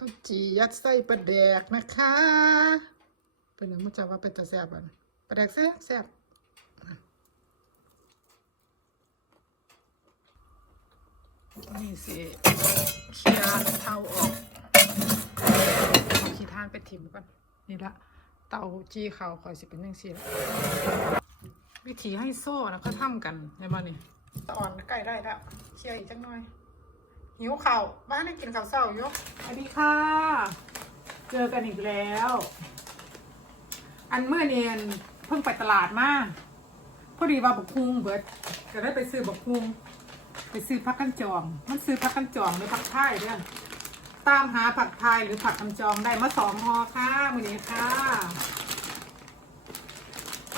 ข้าวจียัดไส้ปลาแดกนะคะเป็นหนึ่งมุจาว่าเป็นตาแซ่บอะปลาแดกแซ่บแซ่บนี่สิเคลียร์เตาออกขี้ทานไปถิ่มก่อน นี่ละเตาจี้เขาคอยสิเป็นยังสี่ละวิธีให้โซ่นะเขาทำกันในบ้านนี่อ่อนใกล้ได้แล้วเคลียร์อีกจังหน่อย หิวข่าวบ้านได้กินข้าวเศร้าอยกสวัสดีค่ะ เจอกันอีกแล้ว อันเมื่อเนียนเพิ่งไปตลาดมาพอดีว่าบักคุงเบิดก็ได้ไปซื้อบักคุงไปซื้อผักกันจอง มันซื้อผักกันจองหรือผักไทยเนี่ยตามหาผักไทยหรือผักกันจองได้มาสองห่อค่ะมือนี้ค่ะ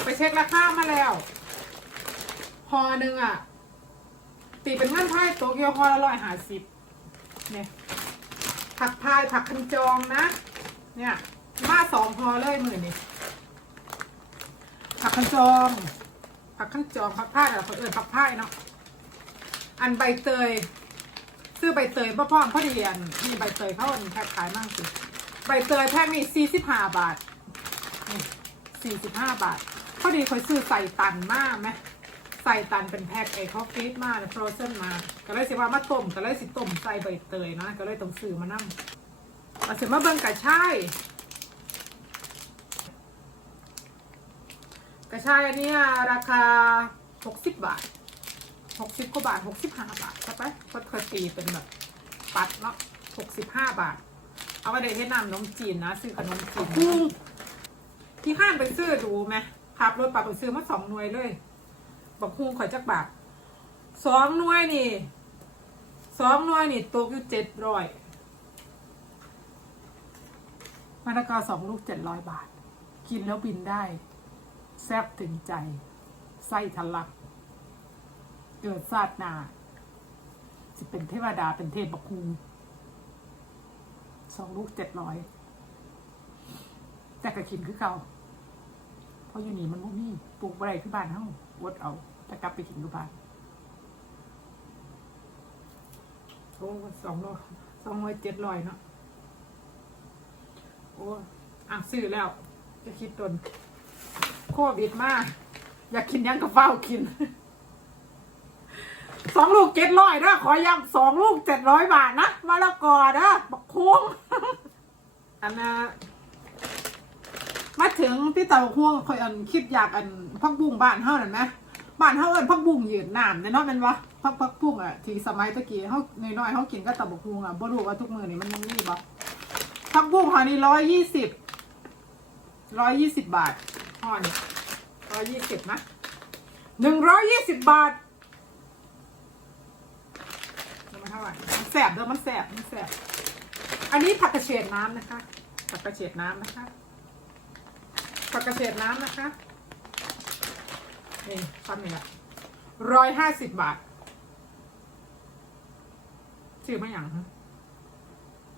ไปเช็คราคามาแล้วห่อหนึ่งอะตีเป็นเงินไทยโตเกียวห่อละร้อยห้าสิบ เนี่ยผักพายผักคันจองนะ เนี่ยมาสองพอเลยมือนี่ผักคันจองผักคันจองผักพายอะคนเอื่นผักพายเนาะอันใบเตยซื้อใบเตยพ่อพ่อพ่อดีอันนี่ใบเตยเขาอันแพ็คขายมากสิใบเตยแพ็คนี่สี่สิบห้าบาทนี่สี่สิบห้าบาทพอดีคอยซื้อใส่ตันมากไหม ใส่ตันเป็นแพ็คไอ้เขาฟรีดมาฟรอเซนมา ก็เลยสิว่ามาต้มก็เลยสิต้มใส่ใบเตยนะก็เลยต้องซื้อมานั่งเอาสิมาเบิ่งกระชายกระชายอันเนี้ยราคาหกสิบบาทหกสิบกว่าบาทหกสิบห้าบาทใช่ปะก็เคยตีเป็นแบบปัดเนาะหกสิบห้าบาท เอาไปเดทเวียดนามขนมจีนนะ ซื้อขนมจีนกุ้งที่ห้างไปซื้อดูไหมขับรถปากไปซื้อมาสองหน่วยเลย บอกคุ้งข่อยจักบาทสองหน่วยนี่สองหน่วยนี่ตกอยู่เจ็ดร้อยมาละกาสองลูกเจ็ดร้อยบาท กินแล้วบินได้ แซ่บถึงใจ ไส้ทะลัก เกิดซาดนาจะเป็นเทวดาเป็นเทพบักคูสองลูกเจ็ดร้อยแต่ก็กินคือเก่าเพราะอยู่นี่มันบ่มีปลูกอะไรที่บ้านเฮาวดเอา แต่กลับไปกินที่บ้านโอ้สองร้อยสองร้อยเจ็ดร้อยเนาะโอ้อะซื้อแล้ว จะคิดตนโควิดมาก อยากกินยังกับเฝ้ากินสองลูกเจ็ดร้อยนะขอย้ำสองลูกเจ็ดร้อยบาทนะมะละกอนะบักคุ้งอันนะมาถึงที่เตาห่วงคอยอันคิดอยากอันพักบุ้งบ้านเฮานั่นไหม บ้านเฮาเอินพักบุ้งยืนน้ำเนี่ยเนาะแมันวะพักพักบุ้งอะที่สมัยตะกี้เฮาน้อยๆเฮากินก็ตะบกฮุงอะบ่รู้ว่าทุกมื้อนี่มันยังมีบ่พักบุ้งห่อนี่ร้อยยี่สิบร้อยยี่สิบบาทห่อนี่ร้อยยี่สิบนะหนึ่งร้อยยี่สิบบาทมันเท่าไหร่มันแสบเด้อมันแสบมันแสบอันนี้ผักกระเฉดน้ำนะคะผักกระเฉดน้ำนะคะผักกระเฉดน้ำนะคะ นี่ซ้ำนี่ละร้อยห้าสิบบาทซื้อมาอย่างฮะ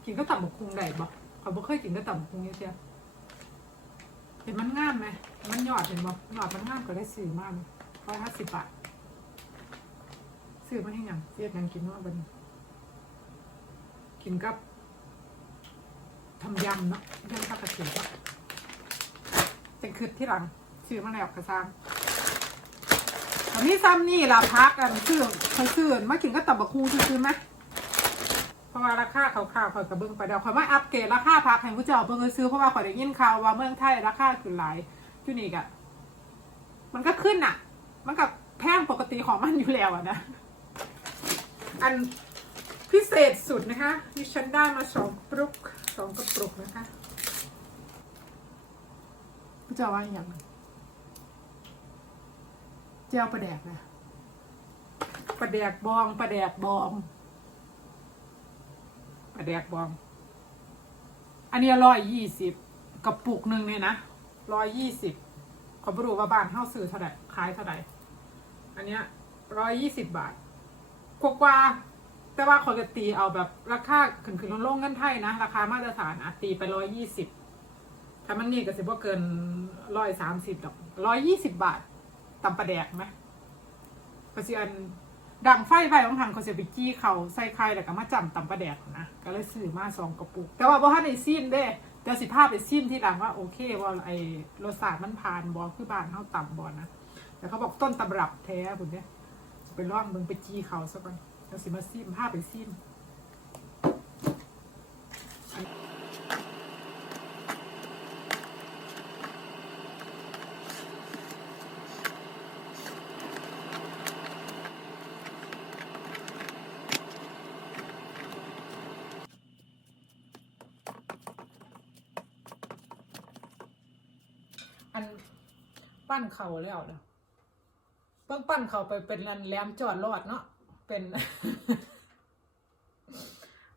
กินก็ตับกคุงได้บ่เขาบ่เคยกินก็ตับกคุงเยอะๆเห็นมันงามไหมมันหยอดเห็นบ่หยอดมันงามก็ได้ซื้อมากร้อยห้าสิบบาทซื้อมาให้หยังเรียกนังกินว่าบันกินกับทำยำเนาะยำข้าวกระเทียมเป็นคืดที่หลังซื้อมาแล้วกระซัง อันนี้ซ้ำนี่ละพักกันซื้อเคยซื้อมากินก็ตับบักคูซื้อไหมเพราะว่าราคาเขาข่าวข่อยกระเบื้องไปเดี๋ยวข่อยมาอัปเกรดราคาพักให้ผู้เจ้าเบิ่งซื้อเพราะว่าข่อยได้ยินข่าวว่าเมืองไทยราคาขึ้นหลายอยู่นี่กะมันก็ขึ้นอะ มันกับแพงปกติของมันอยู่แล้วอะนะ อันพิเศษสุดนะคะดิฉันได้มาสองกรุกสองกระปุกนะคะผู้เจ้าว่าอย่างไร เจ้าประแดกนะประแดกบองประแดกบองประแดกบอง อันนี้ร้อยยี่สิบกระปุกหนึ่งเนี่ยนะร้อยยี่สิบขอไปดูว่าบ้านเท่าซื้อเท่าไหร่ขายเท่าไหร่อันเนี้ยร้อยยี่สิบบาทกว่าๆแต่ว่าขอจะตีเอาแบบราคาขึ้นขึ้นลงลงๆกันไทยนะ ราคามาตรฐานอะตีไปร้อยยี่สิบถ้ามันนี่ก็สิบ่เกินร้อยสามสิบดอกร้อยยี่สิบบาท ตำปลาแดกไหมกระเซียนดังไฟไฟของหันเขาจะไปจี้เขาใส่ไข่แล้วก็มาจำตำปลาแดกนะก็เลยซื้อมาสองกระปุก แต่ว่าบ่ทันได้ซิมเด้เดี๋ยวสิพาไปซิมที่หลังว่าโอเคว่าไอ้รสชาติมันผ่านบ่คือบ้านเฮาต่ำบ่นะแต่เขาบอกต้นตำรับแท้พุ่นเด้ไปลองมึงไปจี้เขาซะก่อนเดี๋ยวสิมาซิมพาไปซิม อันปั้นเข่าแล้วเนาะเพิ่งปั้นเข่าไปเป็นอันแหลมจอดรอดเนาะเป็น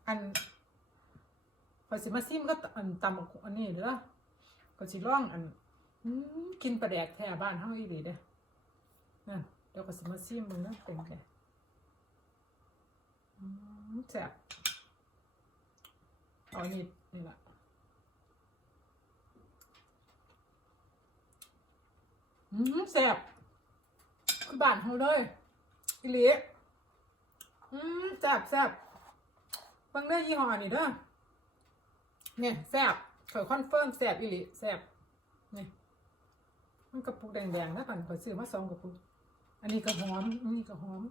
อันพอสิมาซิมก็อันตำบักหุ่งอันนี้เด้อก็สิร้องอันกินปลาแดกแท้บ้านเฮาอีหลีเด้อนั่นเดี๋ยวก็สิมาซิมมึงนาะเป็นไงอืมแซ่บเอาอันนี้นี่ล่ะ อืมแซ่บคือบานเขาเลยอีหลีอืมแซ่บแซ่บบิ่งได้ยี่ห้อนี่เด้อเนี่ยแซ่บขอยคอนเฟิร์มแซ่บอีหลีแซ่บนี่มันกระปุกแดงๆนะก่อนขอยซื้อมาสองกระปุก อันนี้ก็หอมอันนี้ก็หอม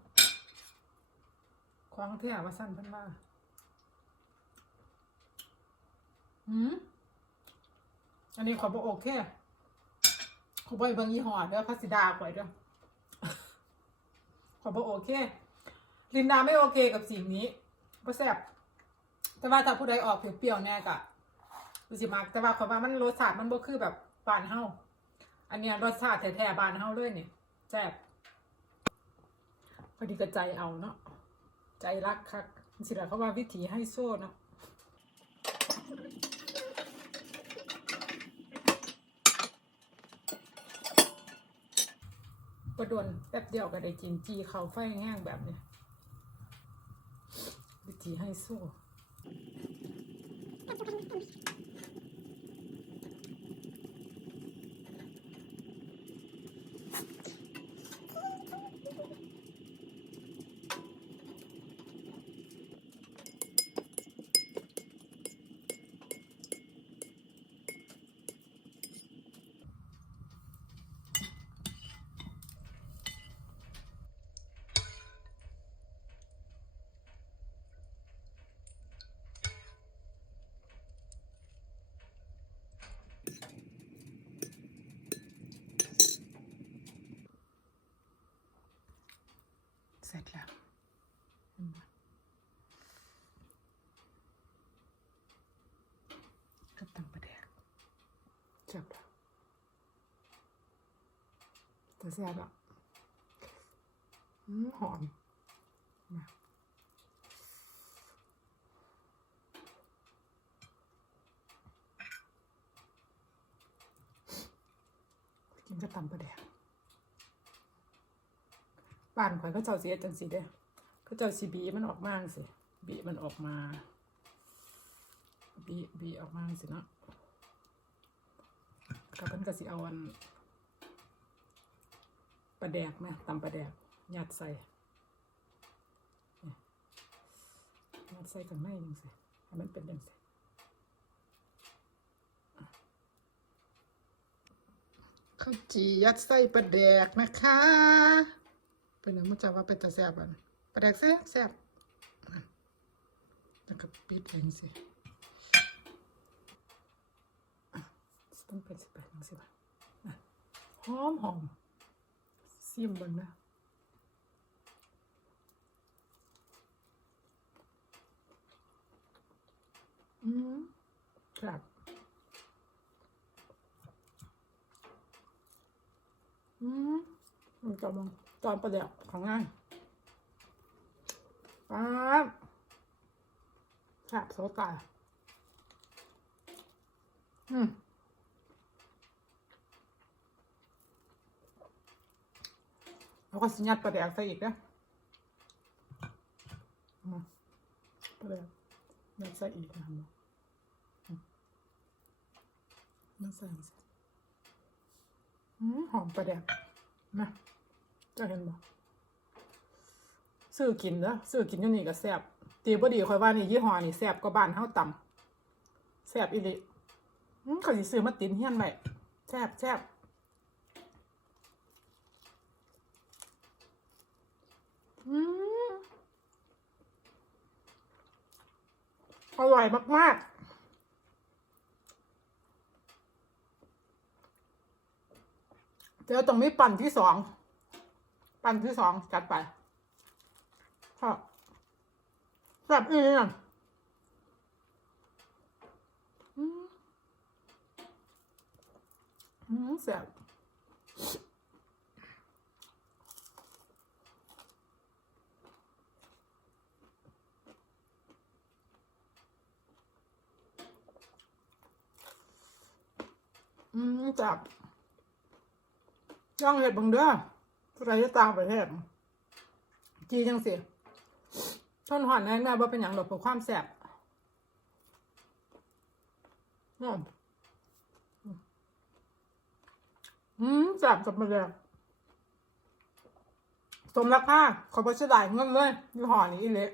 ควางเที่ยว่าสั้นพิ่นว่าอืมอันนี้ขอบอกโอเค ขอบอยบางยี่ห้อเด้อพัสสิดาข่อยเด้อขอบอกโอเค ลินดาไม่โอเคกับสิ่งนี้บ่แซ่บแต่ว่าถ้าผู้ใดออกเปรี้ยวๆแน่กะรู้สิมากแต่ว่าขอว่ามันรสชาติมันบ่คือแบบบานเฮาอันเนี้ยรสชาติแท้ๆบานเฮาเลยนี่แซ่บพอดีก็ใจเอาเนาะใจรักคักสิล่ะเขาว่าวิถีให้โซ่เนาะ ประดวนแป๊บเดียวก็ได้กินจีเขาไฟแห้งแบบเนี้ยวิธีให้สู้ ร็จแล้วเห็นไหมกับตังประแดกจบแล้วแต่แซ่บอะหอมมากินกับตำประแดก บ้านข่อยเขาเจ้าสิเฮ็ดจังซี่เด้เขาเจ้าสิบีมันออกมาจังซี่บีมันออกมา บีบีออกมาจังซี่เนาะกับเพิ่นก็สิเอาอันปลาแดกนะตำปลาแดกยัดใส่ยัดใส่ข้างในจังซี่ให้มันเป็นจังซี่ข้าวจียัดไส้ปลาแดกนะคะ เป็นหยังมันจะว่าเป็นตาแซ่บอันปลาแดกแซ่บแซ่บอะแล้วก็ปิดเองสิต้องเป็นสิบแปดจังสิบหอมหอมซิมบังนะอืมครับอืม มันกลังตอนประเดี๋ยวของงานป๊าบครับโซตาอืมแล้วก็สัญญาณประเดี๋ยวใส่อีกนะประเดี๋ยวยัดใส่อีกนะครับอืมมาใส่ใส่หอมประเดี๋ยวนะ จะเห็นบ่ซื้อกินเด้อซื้อกินอยู่นี่ก็แซ่บตีบ่ดีข่อยว่านี่ยี่ห้อนี่แซ่บกว่าบ้านเฮาต่ำแซ่บอีหลีอืมเขาสิซื้อมาตินเฮียนไว้แซ่บแซ่บอืมอร่อยมากๆเดี๋ยวต้องมีปั่นที่สอง ปันที่สองจัดไปครับแบบนี้น่ะอืมอืมแซ่บอืมจับย่องเห็ดบังเด้อ ใครจะต่างประเทศจีจังสิท่อนหอนแน่แม่ว่าเป็นอย่างหลบเพื่อความแสบอืมแสบจับมาเลยสมราคาขอบ่เสียดายเงินเลยยี่ห้อนี้อีเละ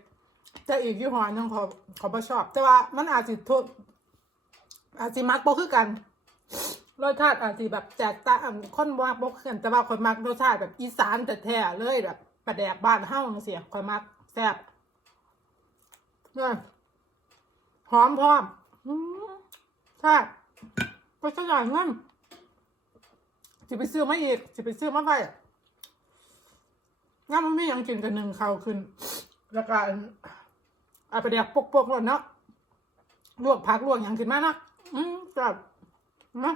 แต่อีกยี่ห้อนึงขอขอบ่ชอบ แต่ว่ามันอาจสิทุอาจสิมักบ่คือกัน รสชาติอาจจะแบบแตกต่างคนว่าบกกันแต่ว่าคนมักรสชาติแบบอีสานแต่แท้เลยแบบปลาแดกบ้านเฮ้าเสียคนมักแซ่บเนี่ยหอมพร้อมใช่ก็สยายเงินจะไปซื้อมาอีกจะไปซื้อมาไปงั้นมันไม่ยังกินกันหนึ่งเขาขึ้น แล้วก็เอาไปแดกปกๆเลยเนาะลวกผักลวกอย่างขึ้นมานะอืมแซ่บนะ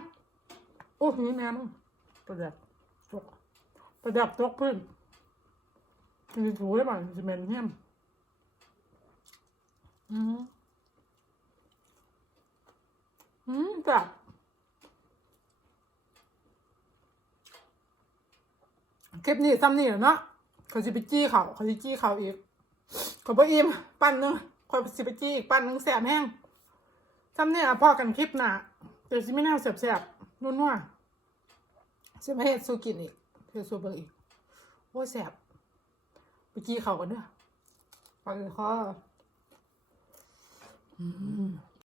โอ้นี่แม่มึงประดับตกประดับตกพื้นคือถูได้ป่ะจะเป็นเฮี้ยมอืมอืมจับคลิปนี้ซ้ำนี่แหละเนาะเขาจะไปจี้เขาเขาจะจี้เขาอีกเขาบอกอิมปั้นหนึงเขาจะไปจี้อีกปั้นหนึงแสบแห้งซ้ำนี่อะพอกันคลิปหนาเดี๋ยวสิไม่แน่าแสบ นุ่นว่ะใช่ไหมเฮ็ดสู้กินอีกเฮ็ดสู้เบอร์อีกโอ้แสบเมื่อกี้เขากันเนอะไปเลยค่ะอืม